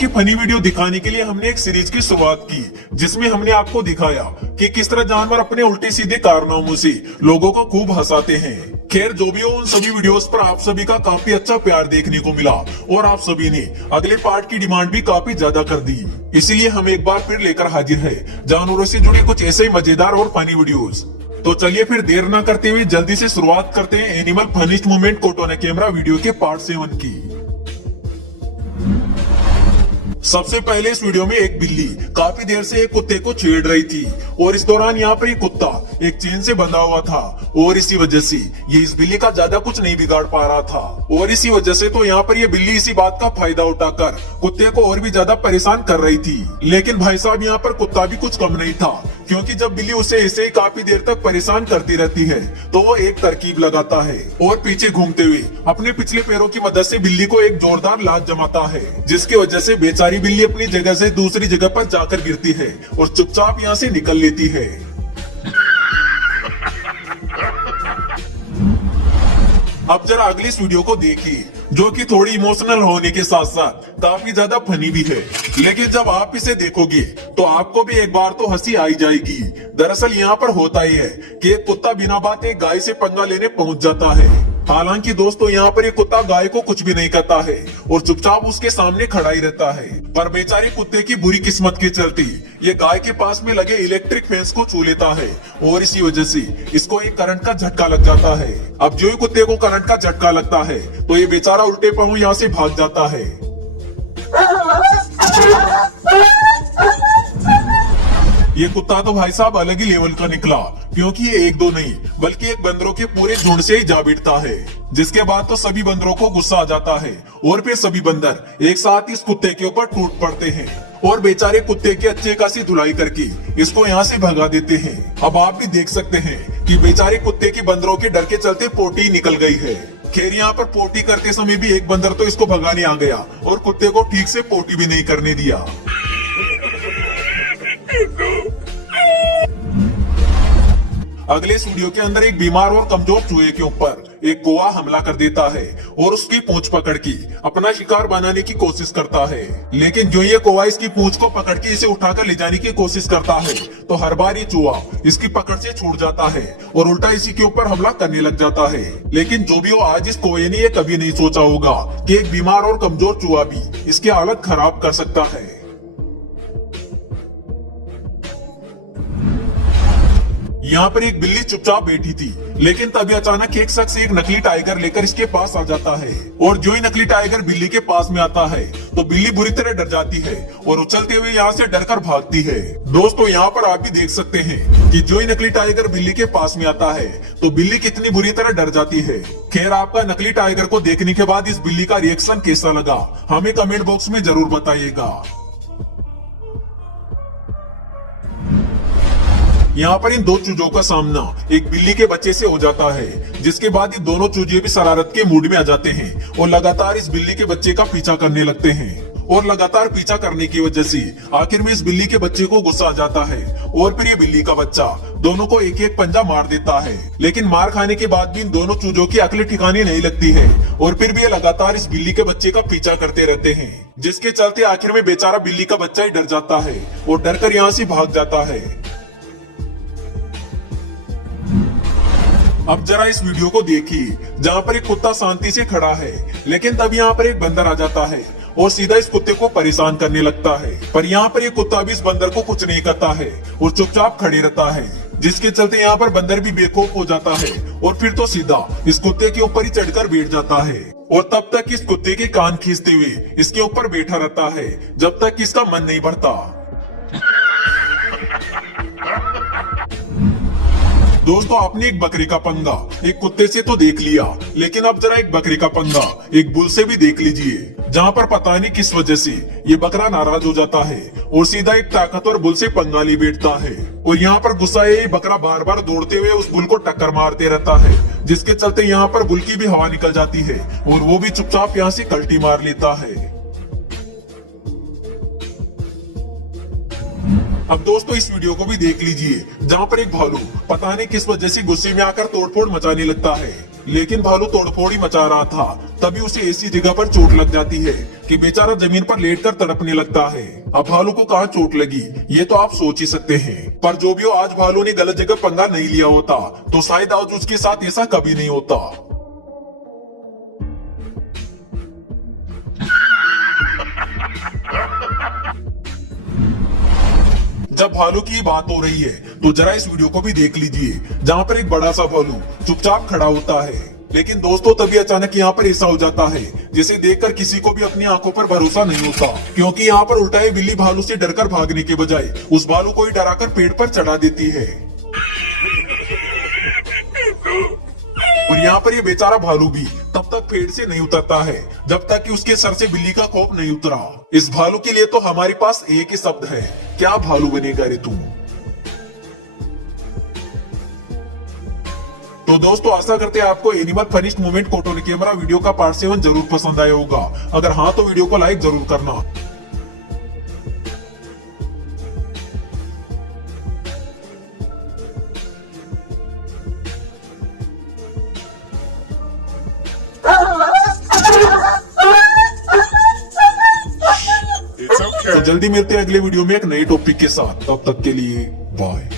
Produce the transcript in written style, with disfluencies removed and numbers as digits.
आपकी funny video दिखाने के लिए हमने एक सीरीज की शुरुआत की, जिसमें हमने आपको दिखाया कि किस तरह जानवर अपने उल्टे सीधे कारनामों से लोगों को खूब हंसाते हैं। खैर जो भी हो, उन सभी वीडियोस पर आप सभी का काफी अच्छा प्यार देखने को मिला और आप सभी ने अगले पार्ट की डिमांड भी काफी ज्यादा कर दी। इसीलिए हम एक बार फिर लेकर हाजिर है जानवरों से जुड़े कुछ ऐसे ही मजेदार और फनी वीडियोस। तो चलिए फिर देर न करते हुए जल्दी से शुरुआत करते हैं animal funniest moment caught on camera video के पार्ट 7 की। सबसे पहले इस वीडियो में एक बिल्ली काफी देर से एक कुत्ते को छेड़ रही थी और इस दौरान यहाँ पर एक कुत्ता एक चेन से बंधा हुआ था और इसी वजह से ये इस बिल्ली का ज्यादा कुछ नहीं बिगाड़ पा रहा था और इसी वजह से तो यहाँ पर ये बिल्ली इसी बात का फायदा उठाकर कुत्ते को और भी ज्यादा परेशान कर रही थी। लेकिन भाई साहब यहाँ पर कुत्ता भी कुछ कम नहीं था, क्योंकि जब बिल्ली उसे ऐसे ही काफी देर तक परेशान करती रहती है तो वो एक तरकीब लगाता है और पीछे घूमते हुए अपने पिछले पैरों की मदद से बिल्ली को एक जोरदार लात जमाता है, जिसकी वजह से बेचारी बिल्ली अपनी जगह से दूसरी जगह पर जाकर गिरती है और चुपचाप यहाँ से निकल लेती है। अब जरा अगली इस वीडियो को देखिए, जो कि थोड़ी इमोशनल होने के साथ साथ काफी ज्यादा फनी भी है। लेकिन जब आप इसे देखोगे तो आपको भी एक बार तो हंसी आई जाएगी। दरअसल यहाँ पर होता ही है कि एक कुत्ता बिना बात एक गाय से पंगा लेने पहुंच जाता है। हालांकि दोस्तों यहाँ पर ये कुत्ता गाय को कुछ भी नहीं कहता है और चुपचाप उसके सामने खड़ा ही रहता है, पर बेचारे कुत्ते की बुरी किस्मत के चलते ये गाय के पास में लगे इलेक्ट्रिक फेंस को छू लेता है और इसी वजह से इसको एक करंट का झटका लग जाता है। अब जो ही कुत्ते को करंट का झटका लगता है तो ये बेचारा उल्टे पांव यहाँ से भाग जाता है। ये कुत्ता तो भाई साहब अलग ही लेवल का निकला, क्योंकि ये एक दो नहीं बल्कि एक बंदरों के पूरे झुंड से ही जा बैठता है, जिसके बाद तो सभी बंदरों को गुस्सा आ जाता है और फिर सभी बंदर एक साथ इस कुत्ते के ऊपर टूट पड़ते हैं और बेचारे कुत्ते की अच्छे खासी धुलाई करके इसको यहाँ से भगा देते हैं। अब आप भी देख सकते हैं कि बेचारे कुत्ते की बंदरों के डर के चलते पोटी निकल गई है। खैर यहाँ पर पोटी करते समय भी एक बंदर तो इसको भगाने आ गया और कुत्ते को ठीक से पोटी भी नहीं करने दिया। अगले इस वीडियो के अंदर एक बीमार और कमजोर चूहे के ऊपर एक कौवा हमला कर देता है और उसकी पूंछ पकड़ के अपना शिकार बनाने की कोशिश करता है। लेकिन जो ये कौवा इसकी पूंछ को पकड़ के इसे उठाकर ले जाने की कोशिश करता है तो हर बार ये चूहा इसकी पकड़ से छूट जाता है और उल्टा इसी के ऊपर हमला करने लग जाता है। लेकिन जो भी हो, आज इस कौवे ने ये कभी नहीं सोचा होगा कि एक बीमार और कमजोर चूहा भी इसकी हालत खराब कर सकता है। यहाँ पर एक बिल्ली चुपचाप बैठी थी, लेकिन तभी अचानक एक शख्स एक नकली टाइगर लेकर इसके पास आ जाता है और जो ही नकली टाइगर बिल्ली के पास में आता है तो बिल्ली बुरी तरह डर जाती है और उछलते हुए यहाँ से डरकर भागती है। दोस्तों यहाँ पर आप भी देख सकते हैं कि जो ही नकली टाइगर बिल्ली के पास में आता है तो बिल्ली कितनी बुरी तरह डर जाती है। खैर आपका नकली टाइगर को देखने के बाद इस बिल्ली का रिएक्शन कैसा लगा हमें कमेंट बॉक्स में जरूर बताइएगा। यहाँ पर इन दो चूजों का सामना एक बिल्ली के बच्चे से हो जाता है, जिसके बाद ये दोनों चूजे भी शरारत के मूड में आ जाते हैं और लगातार इस बिल्ली के बच्चे का पीछा करने लगते हैं और लगातार पीछा करने की वजह से आखिर में इस बिल्ली के बच्चे को गुस्सा आ जाता है और फिर ये बिल्ली का बच्चा दोनों को एक एक पंजा मार देता है। लेकिन मार खाने के बाद भी इन दोनों चूजों की अकल ठिकाने नहीं लगती है और फिर भी ये लगातार इस बिल्ली के बच्चे का पीछा करते रहते हैं, जिसके चलते आखिर में बेचारा बिल्ली का बच्चा ही डर जाता है और डर कर यहाँ से भाग जाता है। अब जरा इस वीडियो को देखिए, जहाँ पर एक कुत्ता शांति से खड़ा है, लेकिन तब यहाँ पर एक बंदर आ जाता है और सीधा इस कुत्ते को परेशान करने लगता है। पर यहाँ पर ये कुत्ता भी इस बंदर को कुछ नहीं करता है और चुपचाप खड़े रहता है, जिसके चलते यहाँ पर बंदर भी बेखौफ हो जाता है और फिर तो सीधा इस कुत्ते के ऊपर ही चढ़कर बैठ जाता है और तब तक इस कुत्ते के कान खींचते हुए इसके ऊपर बैठा रहता है जब तक इसका मन नहीं भरता। दोस्तों आपने एक बकरी का पंगा एक कुत्ते से तो देख लिया, लेकिन अब जरा एक बकरी का पंगा एक बुल से भी देख लीजिए, जहाँ पर पता नहीं किस वजह से ये बकरा नाराज हो जाता है और सीधा एक ताकतवर बुल से पंगा ले बैठता है और यहाँ पर गुस्सा ये बकरा बार बार दौड़ते हुए उस बुल को टक्कर मारते रहता है, जिसके चलते यहाँ पर बुल की भी हवा निकल जाती है और वो भी चुपचाप यहाँ से कल्टी मार लेता है। अब दोस्तों इस वीडियो को भी देख लीजिए, जहाँ पर एक भालू पता नहीं किस वजह से गुस्से में आकर तोड़फोड़ मचाने लगता है लेकिन भालू तोड़फोड़ी मचा रहा था। तभी उसे ऐसी जगह पर चोट लग जाती है कि बेचारा जमीन पर लेटकर तड़पने लगता है। अब भालू को कहाँ चोट लगी ये तो आप सोच ही सकते हैं। पर जो भी हो, आज भालू ने गलत जगह पंगा नहीं लिया होता तो शायद आज उसके साथ ऐसा कभी नहीं होता। जब भालू की बात हो रही है तो जरा इस वीडियो को भी देख लीजिए, जहाँ पर एक बड़ा सा भालू चुपचाप खड़ा होता है। लेकिन दोस्तों तभी अचानक यहाँ पर ऐसा हो जाता है जिसे देखकर किसी को भी अपनी आंखों पर भरोसा नहीं होता, क्योंकि यहाँ पर उल्टा है बिल्ली भालू से डरकर भागने के बजाय उस भालू को ही डराकर पेड़ पर चढ़ा देती है। और यहाँ पर ये बेचारा भालू भी तब तक पेड़ से नहीं उतरता है जब तक कि उसके सर से बिल्ली का खौफ नहीं उतरा। इस भालू के लिए तो हमारे पास एक ही शब्द है, क्या भालू बनेगा रे तू। तो दोस्तों आशा करते हैं आपको एनिमल फनीस्ट मोमेंट कोटो ने कैमरा वीडियो का पार्ट 7 जरूर पसंद आया होगा। अगर हाँ तो वीडियो को लाइक जरूर करना। It's okay. तो जल्दी मिलते हैं अगले वीडियो में एक नए टॉपिक के साथ, तब तक के लिए बाय।